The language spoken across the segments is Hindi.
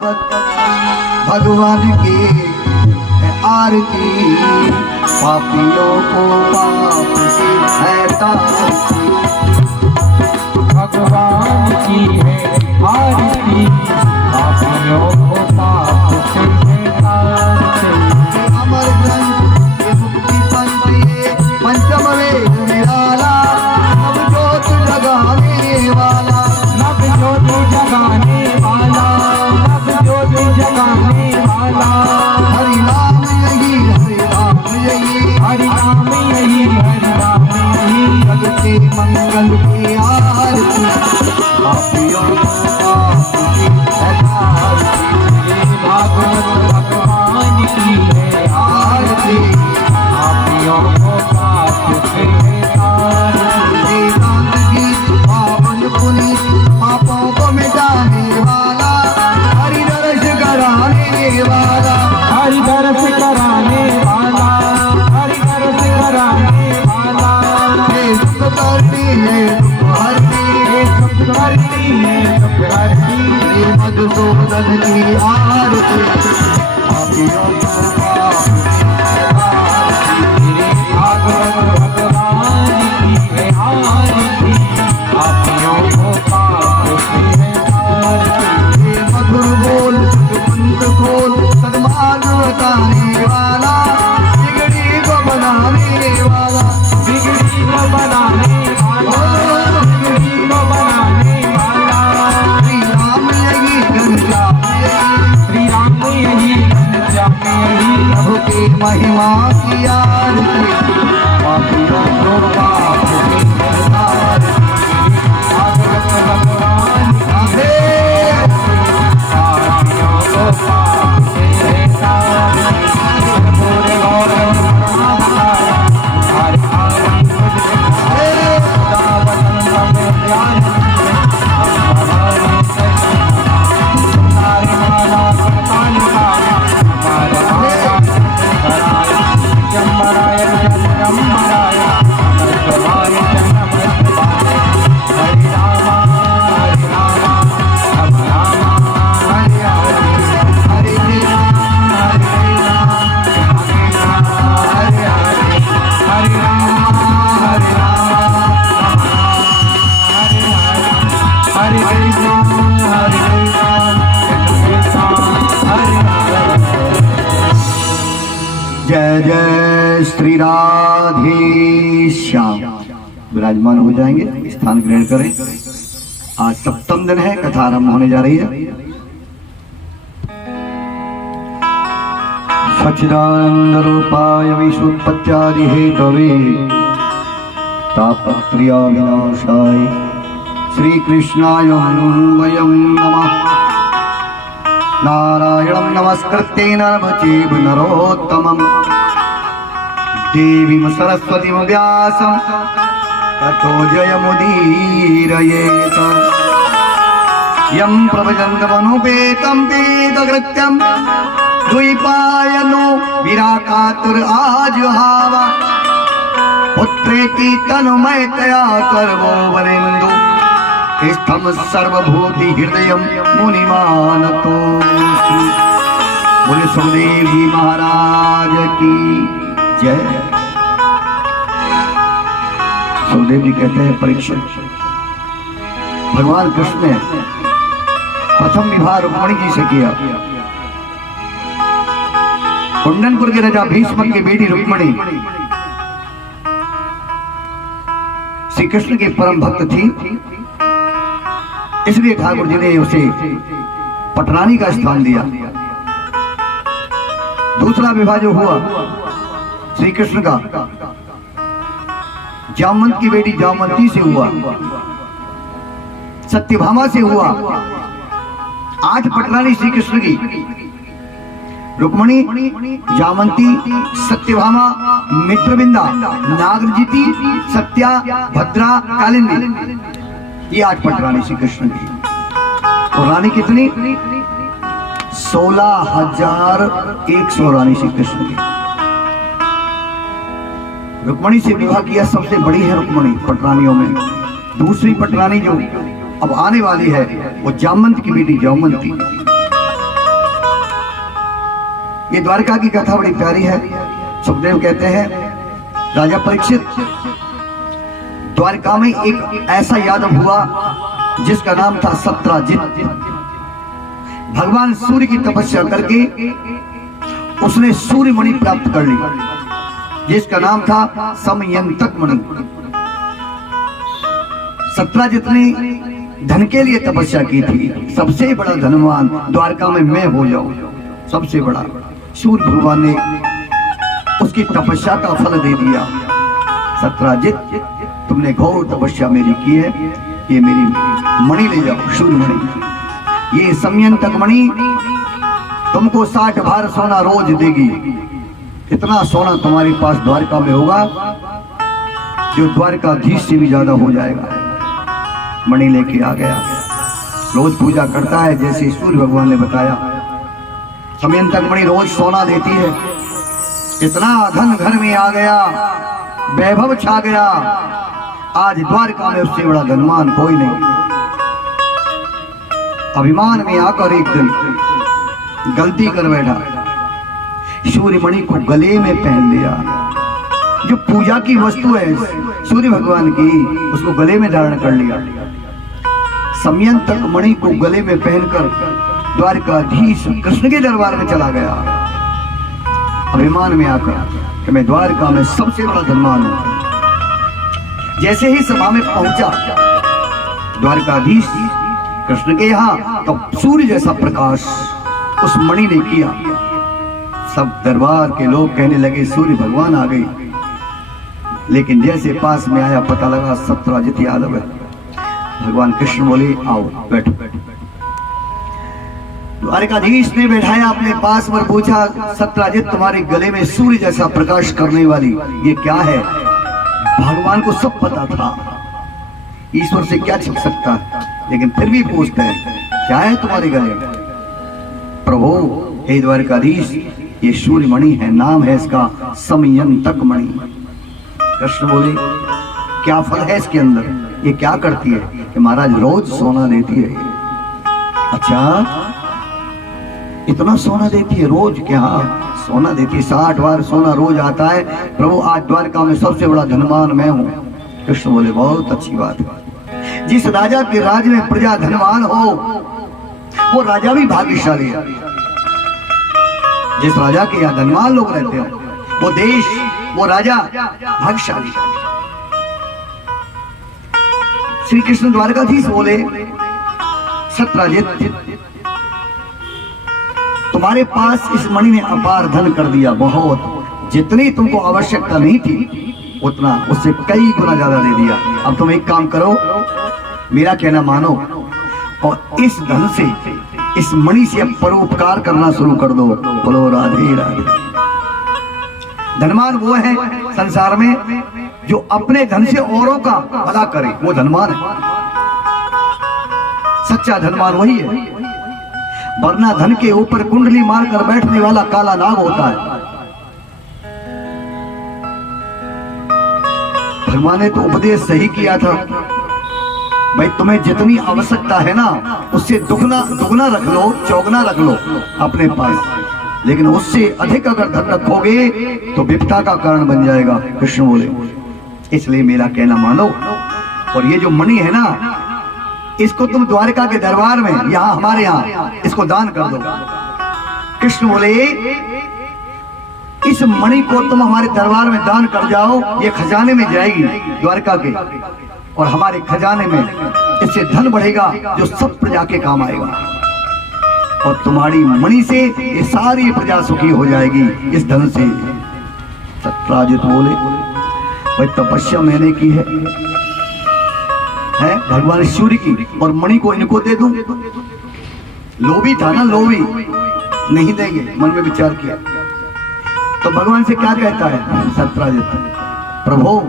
भगवान की है आरती, पापियों को पाप से है तारती। भगवान की है आरती, पापियों को पाप से है तारती। अमर ग्रंथ ये मुक्ति पंथ ये पंचम वेद निराला, नव ज्योत जगाने वाला, नव ज्योति जगाने वाला, नव ज्योति जगाने वाला। हरि नाम यही, हरि नाम यही, हरि नाम यही, हरि नाम यही। जग के मंगल की आरती, पापियों को पाप से है तारती। भागवत भगवान की है आरती पापियों को पाप से है तारती। वेदांत गीत पावन पुनीत, पापों को मिटाने वाला, हरि दर्श कराने वाला, हरि दर्श कराने वाला, हरि दर्श कराने वाला। हे सुख करती है दुख हरती, हे सुख करती है सुख हरती। हे मधुसूदन की आरती, पापियों को पाप से है तारती। भागवत भगवान की है आरती, पापियों को पाप से है तारती। हे मधुर बोल पंथ खोल, सद्मार्ग बताने वाला, बिगड़ी को बनाने वाला, बिगड़ी को बनाने वाला, बिगड़ी को बनाने वाला। श्री राम यही घनश्याम यही, श्री राम यही, घनश्याम यही। प्रभु की महिमा की आरती, पापियों को पाप से है तारती। भागवत भगवान राधे पापियों को पाप से है तारती। पूरे गौरव नाम बताया, हरि हरि राधे सदा वदन में ज्ञान हमारे नारी माला करतान काया, हमारा माया कराया, जम्बराय जम्बराय, नमस्काराय नमस्काराय। हरि रामा हरि रामा, राम रामा हरि हरि, हरे कृष्ण हरि राम हरि हरि, हरि राम हरि राम, हरि कृष्ण हरि कृष्ण हरि हरि। जय जय श्री राधे श्याम। विराजमान हो जाएंगे, स्थान ग्रहण करें। आज सप्तम दिन है, कथा आरंभ होने जा रही है। सच्चिदानंद रूपाय विश्वोत्पत्त्यादि हेतवे, तापत्रय विनाशाय श्री कृष्णाय वयं नमः। नारायणं नमस्कृत्य नरं चैव नरोत्तमं, देवीं सरस्वतीं व्यासं ततो जयमुदीरयेत्। यं प्रभजन्तमनुपेतं वेदकृत्यं, द्वैपायनो विराकातुर आजुहाव। पुत्रेति तनुमयतया कर्मो वरेन्दु, इष्टं सर्वभूति हृदयं मुनिमानतोऽस्मि। बोले सुखदेव जी महाराज की जय। सुखदेव जी कहते हैं, परीक्षित, भगवान कृष्ण ने प्रथम विवाह रुक्मिणी जी से किया। कुंडनपुर के राजा भीष्म की बेटी रुक्मिणी श्री कृष्ण की परम भक्त थी, इसलिए ठाकुर जी ने उसे पटरानी का स्थान दिया। दूसरा विवाह जो हुआ श्री कृष्ण का जामवंत की बेटी जामवंती से हुआ, सत्यभामा से हुआ। 8 पटरानी श्री कृष्ण की, रुक्मिणी, जामवंती, सत्यभामा, मित्रविंदा, नागरजीती, सत्या, भद्रा, कालिंदी, ये 8 पटरानी श्री कृष्ण की। और रानी कितनी? 16,100 रानी श्री कृष्ण की। रुक्मिणी से विवाह किया, सबसे बड़ी है रुक्मिणी पटरानियों में। दूसरी पटरानी जो अब आने वाली है वो जामवंत की बेटी जामवंती। ये द्वारका की कथा बड़ी प्यारी है। सुखदेव कहते हैं, राजा परीक्षित, द्वारका में एक ऐसा यादव हुआ जिसका नाम था सत्राजित। भगवान सूर्य की तपस्या करके उसने सूर्य मणि प्राप्त कर ली, जिसका नाम था समयंतक मणि। सत्राजित ने धन के लिए तपस्या की थी, सबसे बड़ा धनवान द्वारका में मैं हो जाऊं, सबसे बड़ा। सूर्य भगवान ने उसकी तपस्या का फल दे दिया। सत्राजित, तुमने घोर तपस्या मेरी की है, ये मेरी मणि ले जाओ, सूर्य मणि। ये समयंतक मणि तुमको 60 भार सोना रोज देगी। इतना सोना तुम्हारे पास द्वारका में होगा जो द्वारकाधीश से भी ज्यादा हो जाएगा। मणि लेके आ गया, रोज पूजा करता है जैसे सूर्य भगवान ने बताया। समयंतक मणि रोज सोना देती है। इतना धन घर में आ गया, वैभव छा गया। आज द्वारका में उससे बड़ा धनवान कोई नहीं। अभिमान में आकर एक दिन गलती कर बैठा, सूर्य मणि को गले में पहन लिया। जो पूजा की वस्तु है सूर्य भगवान की, उसको गले में धारण कर लिया। समयंतक मणि को गले में पहनकर द्वारकाधीश कृष्ण के दरबार में चला गया, अभिमान में आकर कि मैं द्वारका में सबसे बड़ा धनवान हूं। जैसे ही सभा में पहुंचा द्वारकाधीश कृष्ण के यहाँ, तो सूर्य जैसा प्रकाश उस मणि ने किया। सब दरबार के लोग कहने लगे सूर्य भगवान आ गई। लेकिन जैसे पास में आया, पता लगा सत्राजित यादव है। भगवान कृष्ण बोले, आओ बैठो। द्वारकाधीश ने बैठाया अपने पास पर, पूछा, सत्राजित, तुम्हारे गले में सूर्य जैसा प्रकाश करने वाली ये क्या है? भगवान को सब पता था, ईश्वर से क्या छिप सकता है, लेकिन फिर भी पूछते हैं, क्या है तुम्हारे गले में? प्रभु, हे द्वारकाधीश, ये सूर्य मणि है, नाम है इसका समयंतक मणि। कृष्ण बोले, क्या फल है इसके अंदर, ये क्या करती है? कि महाराज रोज सोना देती है। अच्छा, इतना सोना देती है रोज? क्या सोना देती है? 60 बार सोना रोज आता है। प्रभु, आज द्वारका में सबसे बड़ा धनवान मैं हूँ। कृष्ण बोले, बहुत अच्छी बात है। जिस राजा के राज में प्रजा धनवान हो, वो राजा भी भाग्यशाली है। जिस राजा के यहाँ धनवान लोग रहते हो, वो देश, वो राजा भाग्यशाली। श्री कृष्ण द्वारकाधीश बोले, सत्राजित, तुम्हारे पास इस मणि ने अपार धन कर दिया, बहुत। जितनी तुमको आवश्यकता नहीं थी उतना उससे कई गुना ज्यादा दे दिया। अब तुम एक काम करो, मेरा कहना मानो और इस धन से, इस मणि से परोपकार करना शुरू कर दो। बोलो राधे राधे। धनवान वो है संसार में जो अपने धन से औरों का भला करे, वो धनवान है। सच्चा धनवान वही है, वरना धन के ऊपर कुंडली मारकर बैठने वाला काला नाग होता है। भगवान ने तो उपदेश सही किया था, भाई तुम्हें जितनी आवश्यकता है ना, उससे दुगना रख लो, चौगुना रख लो अपने पास, लेकिन उससे अधिक अगर धन रखोगे तो विपदा का कारण बन जाएगा। कृष्ण बोले, इसलिए मेरा कहना मानो, और ये जो मणि है ना, इसको तुम द्वारका के दरबार में, यहाँ हमारे यहाँ, इसको दान कर दो। कृष्ण बोले, इस मणि को तुम हमारे दरबार में दान कर जाओ, ये खजाने में जाएगी द्वारका के, और हमारे खजाने में इससे धन बढ़ेगा जो सब प्रजा के काम आएगा, और तुम्हारी मणि से ये सारी प्रजा सुखी हो जाएगी इस धन से। सत्राजित बोले, भाई तपस्या मैंने की है भगवान सूर्य की, और मणि को इनको दे दूं? लोभी था ना, लोभी, नहीं देंगे, मन में विचार किया। तो भगवान से क्या कहता है सत्राजित, प्रभु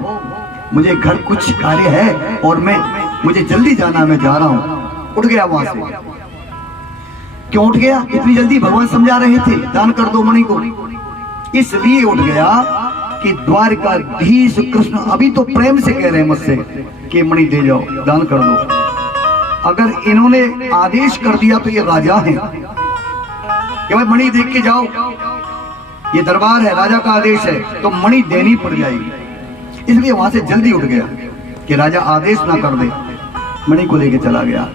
मुझे घर कुछ कार्य है और मुझे जल्दी जाना, मैं जा रहा हूं। उठ गया वहां से। क्यों उठ गया इतनी जल्दी? भगवान समझा रहे थे दान कर दो मणि को, इसलिए उठ गया कि द्वारकाधीश कृष्ण अभी तो प्रेम से कह रहे हैं मुझसे कि मणि दे जाओ, दान कर दो। अगर इन्होंने आदेश कर दिया तो ये राजा हैं कि भाई मणि देख के जाओ, ये दरबार है, राजा का आदेश है, तो मणि देनी पड़ जाएगी। इसलिए वहां से जल्दी उठ गया कि राजा आदेश ना कर दे, मणि को लेके चला गया।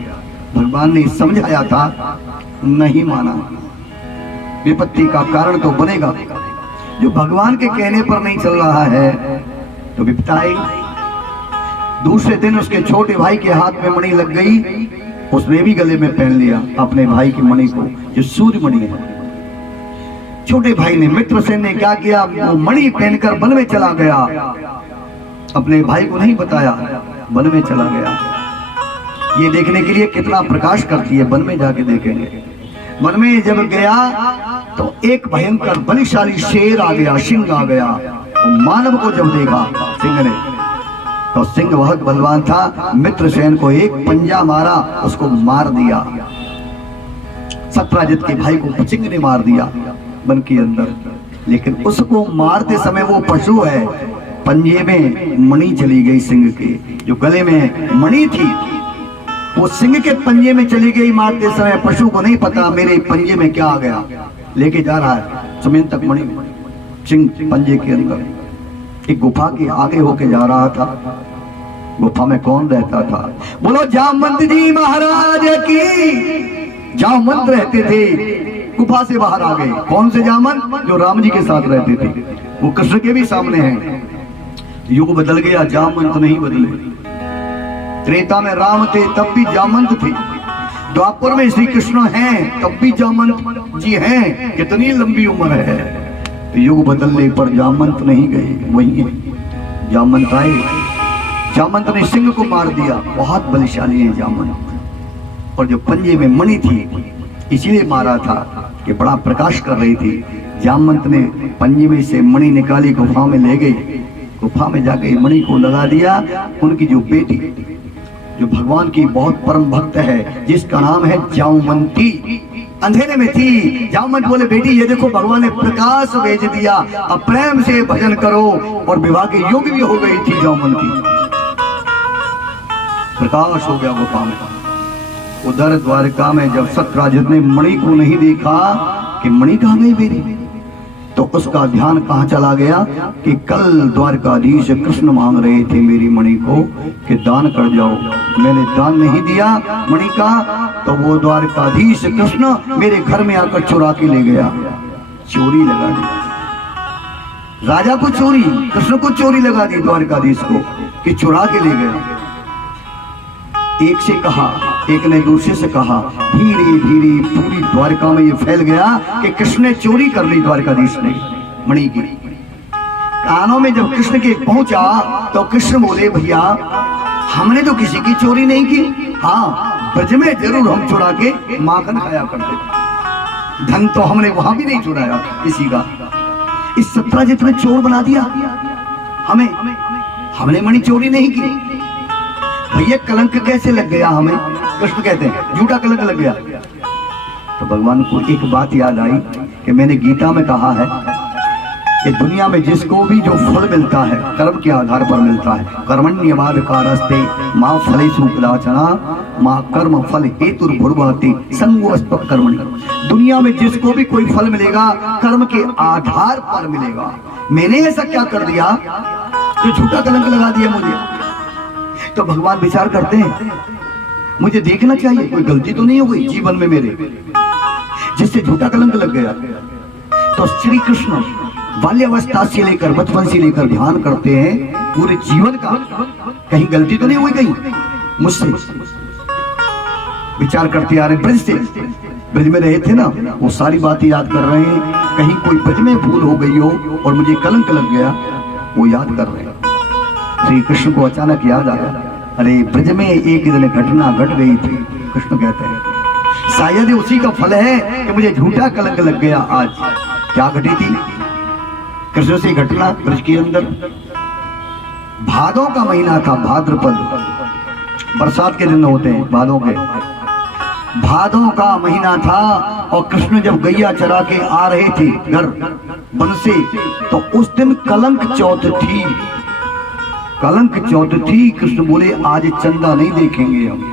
भगवान ने समझाया था, नहीं माना। विपत्ति का कारण तो बनेगा, जो भगवान के कहने पर नहीं चल रहा है तो विपत्ति आएगी। दूसरे दिन उसके छोटे भाई के हाथ में मणि लग गई, उसने भी गले में पहन लिया अपने भाई की मणि को, जो सूर्य मणि है। छोटे भाई ने, मित्रसेन ने क्या किया, वो मणि पहनकर वन में चला गया, अपने भाई को नहीं बताया, वन में चला गया। ये देखने के लिए कितना प्रकाश करती है, वन में जाके देखेंगे। वन में जब गया तो एक भयंकर बलिशाली शेर आ गया, सिंह आ गया। मानव को जब देखा सिंह ने, तो सिंह बहुत बलवान था, मित्रसेन को एक पंजा मारा, उसको मार दिया। सत्राजित के भाई को सिंह ने मार दिया वन के अंदर। लेकिन उसको मारते समय वो पशु है, पंजे में मणि चली गई सिंह के, जो गले में मणि थी वो सिंह के पंजे में चली गई। मारते समय पशु को नहीं पता मेरे पंजे में क्या आ गया, लेके जा रहा है जमीन तक मणि। सिंह पंजे के अंदर एक गुफा के आगे होके जा रहा था। गुफा में कौन रहता था? बोलो जामवंत जी महाराज की। जामवंत रहते थे, गुफा से बाहर आ गए। कौन से जामवंत? जो राम जी के साथ रहते थे, वो कृष्ण के भी सामने हैं। युग बदल गया, जामवंत नहीं बदले। त्रेता में राम थे तब भी जामवंत थे, द्वापर में श्री कृष्ण हैं तब भी जामवंत जी हैं। कितनी लंबी उम्र है, तो युग बदलने पर जामवंत नहीं गए, वही है। जामवंत आए, जामवंत ने सिंह को मार दिया। बहुत बलशाली है जामवंत। और जो पंजे में मणि थी इसीलिए मारा था कि बड़ा प्रकाश कर रही थी। जामवंत ने पंजे में से मणि निकाली, गुफा में ले गई। गुफा में जाके मणि को लगा दिया। उनकी जो बेटी, जो भगवान की बहुत परम भक्त है, जिसका नाम है जामवंती, अंधेरे में थी। जामवंत बोले, बेटी ये देखो भगवान ने प्रकाश भेज दिया, अब प्रेम से भजन करो। और विवाह के योग भी हो गई थी जामवंती। प्रकाश हो गया गुफा में। उधर द्वारका में जब सत्राजित ने मणि को नहीं देखा कि मणि कहाँ गई मेरी, तो उसका ध्यान कहाँ चला गया कि कल द्वारकाधीश कृष्ण मांग रहे थे मेरी मणि को कि दान कर जाओ। मैंने दान नहीं दिया मणि का, तो वो द्वारकाधीश कृष्ण मेरे घर में आकर चुरा के ले गया। चोरी लगा दी राजा को, चोरी कृष्ण को चोरी लगा दी द्वारकाधीश को कि चुरा के ले गया। एक से कहा, एक ने दूसरे से कहा, धीरे धीरे पूरी द्वारका में ये फैल गया कि कृष्ण ने चोरी कर ली द्वारकाधीश ने मणि की। कानों में जब कृष्ण के पहुंचा तो कृष्ण बोले, भैया हमने तो किसी की चोरी नहीं की, हाँ ब्रज में जरूर हम चुरा के माखन खाया करते, धन तो हमने वहां भी नहीं चुराया किसी का। इस सत्राजित ने चोर बना दिया हमें, हमने मणि चोरी नहीं की। भैया कलंक कैसे लग गया हमें? कृष्ण कहते हैं झूठा कलंक लग गया। तो भगवान को एक बात याद आई कि मैंने गीता में कहा है कि दुनिया में जिसको भी जो फल मिलता है कर्म के आधार पर मिलता है। कर्मण्यवाधिकारस्ते मां फलेषु कदाचन मां कर्म फल हेतुर्भुर्भवति संगोऽस्त्व कर्मणि। दुनिया में जिसको भी कोई फल मिलेगा कर्म के आधार पर मिलेगा। मैंने ऐसा क्या कर दिया जो झूठा कलंक लगा दिया मुझे? तो भगवान विचार करते हैं मुझे देखना चाहिए कोई गलती तो नहीं हो गई जीवन में मेरे जिससे झूठा कलंक लग गया। तो श्री कृष्ण बाल्यावस्था से लेकर बचपन से लेकर ध्यान करते हैं पूरे जीवन का, कहीं गलती तो नहीं हुई कहीं मुझसे। विचार करते आ रहे, ब्रज में रहे थे ना, वो सारी बातें याद कर रहे हैं। कहीं कोई ब्रज में भूल हो गई हो और मुझे कलंक लग गया, वो याद कर रहे हैं। श्री कृष्ण को अचानक याद आया, अरे ब्रज में एक दिन घटना घट गई थी। कृष्ण कहते हैं शायद उसी का फल है कि मुझे झूठा कलंक लग गया आज। क्या घटी थी कृष्ण से घटना? ब्रज के अंदर भादों का महीना था, भाद्रपद, बरसात के दिन होते हैं भादों के, भादों का महीना था। और कृष्ण जब गैया चरा के आ रहे थे घर वन से, तो उस दिन कलंक चौथ थी। कलंक चौथ थी। कृष्ण बोले आज चंदा नहीं देखेंगे हम,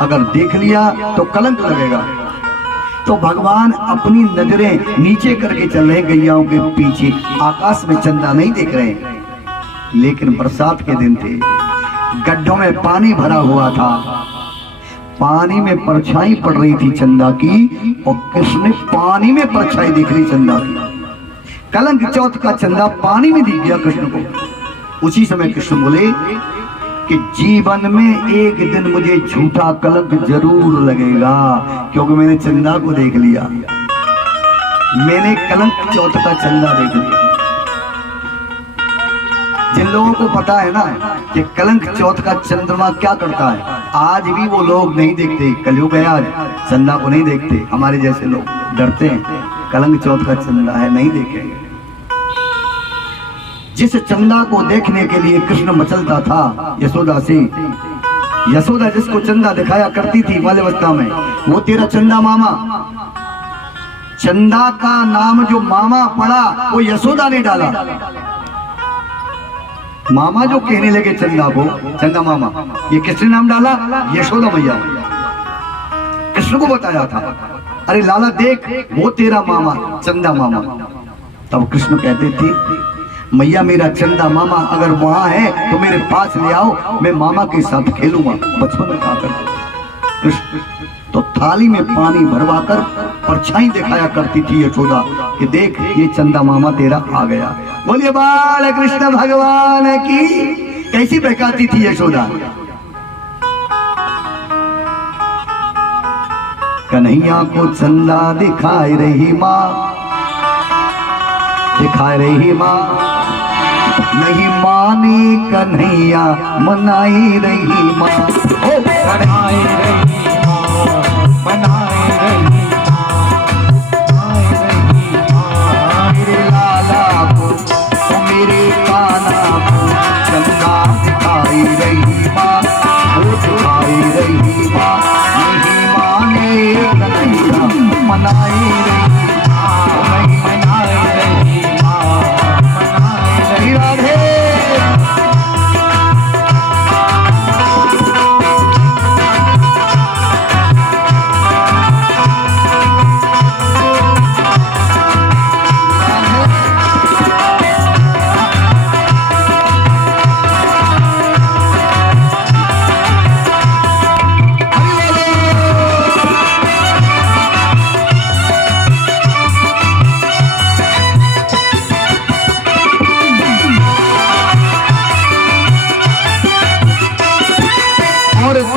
अगर देख लिया तो कलंक लगेगा। तो भगवान अपनी नजरें नीचे करके चल रहे गैयाओं के पीछे, आकाश में चंदा नहीं देख रहे। लेकिन बरसात के दिन थे, गड्ढों में पानी भरा हुआ था, पानी में परछाई पड़ रही थी चंदा की, और कृष्ण पानी में परछाई दिख रही चंदा की। कलंक चौथ का चंदा पानी में दिख गया कृष्ण को। उसी समय कृष्ण बोले कि जीवन में एक दिन मुझे झूठा कलंक जरूर लगेगा, क्योंकि मैंने चंदा को देख लिया, मैंने कलंक चौथ का चंदा देख लिया। जिन लोगों को पता है ना कि कलंक चौथ का चंद्रमा क्या करता है, आज भी वो लोग नहीं देखते। कलयुग है आज, चंदा को नहीं देखते। हमारे जैसे लोग डरते हैं, कलंक चौथ का चंदा है, नहीं देखेंगे। जिस चंदा को देखने के लिए कृष्ण मचलता था यशोदा से, यशोदा जिसको चंदा दिखाया करती थी बाल्यावस्था में, वो तेरा चंदा मामा। चंदा का नाम जो मामा पड़ा वो यशोदा ने डाला। मामा जो कहने लगे चंदा को, चंदा मामा, ये किसने नाम डाला? यशोदा मैया। कृष्ण को बताया था, अरे लाला देख वो तेरा मामा, चंदा मामा। तब कृष्ण कहते थे, मैया मेरा चंदा मामा अगर वहां है तो मेरे पास ले आओ, मैं मामा के साथ खेलूंगा। बचपन में कहा करते कृष्ण तो थाली में पानी भरवाकर परछाई दिखाया करती थी यशोदा कि देख ये चंदा मामा तेरा आ गया। बोलिए बाल कृष्ण भगवान की। कैसी बहकाती थी यशोदा। कन्हैया को चंदा दिखाई रही माँ, दिखाई रही माँ, नहीं माने कन्हैया मनाई रही माँ। ओ बनाई रही माँ, बनाई रही माँ, मेरे लाला को तो मेरे काना को चंदा दिखाई रही माँ, वो दिखाई रही माँ, नहीं माने कन्हैया मनाई रही माँ, नहीं मनाई रही माँ, मनाई रही राधे।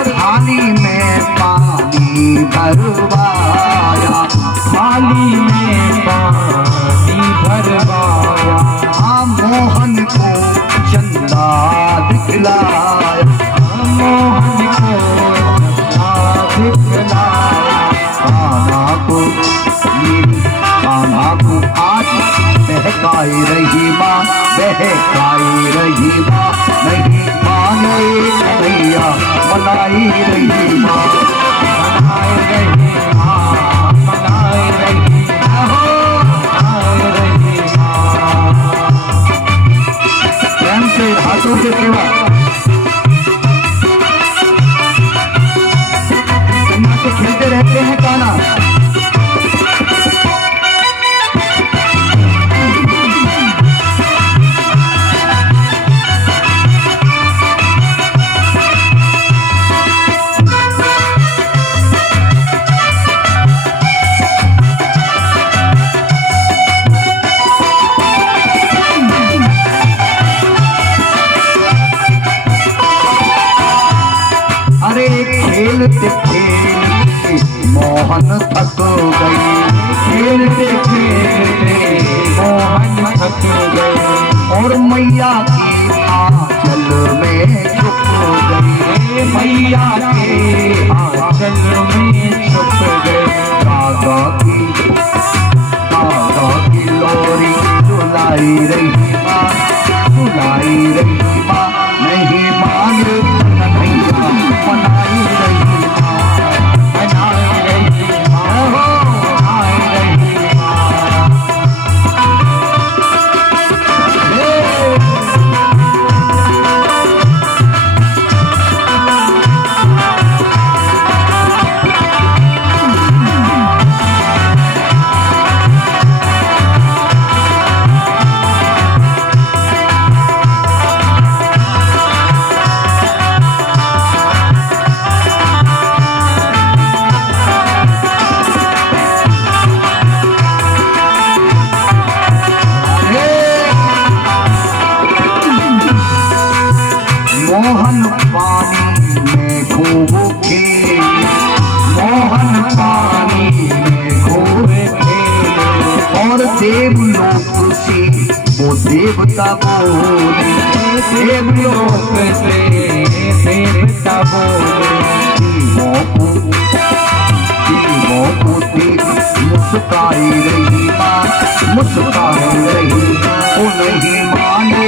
थाली में पानी भरवाया, थाली में पानी भरवाया, हाँ मोहन को चंदा दिखलाया, मोहन को चंदा दिखलाया, कान्हा को कान्हा को आज बहकाई रही माँ, बहकाई रही माँ, नहीं माने कन्हैया मनाई रही माँ, मनाई रही माँ, मनाई रही माँ, मनाई रही माँ। प्रेम से हाथों से सेवा कन्या से खेलते रहते हैं कान्हा। अरे खेलते खेलते मोहन थक गई, खेलते खेलते मोहन थक गए, और मैया की आंचल में छुप गई, मैया के आंचल में छुप गए, कागा की लोरी झुलाई रही माँ, झुलाई रही माँ, नहीं मान कन्हैया मनाई रही माँ, मनाई रही माँ, मनाई रही माँ। देवलोक से वो देवता बोले, देवलोक से देवता बोले, देवों को देख मुस्काई रही माँ, मुस्काई रही, वो नहीं माने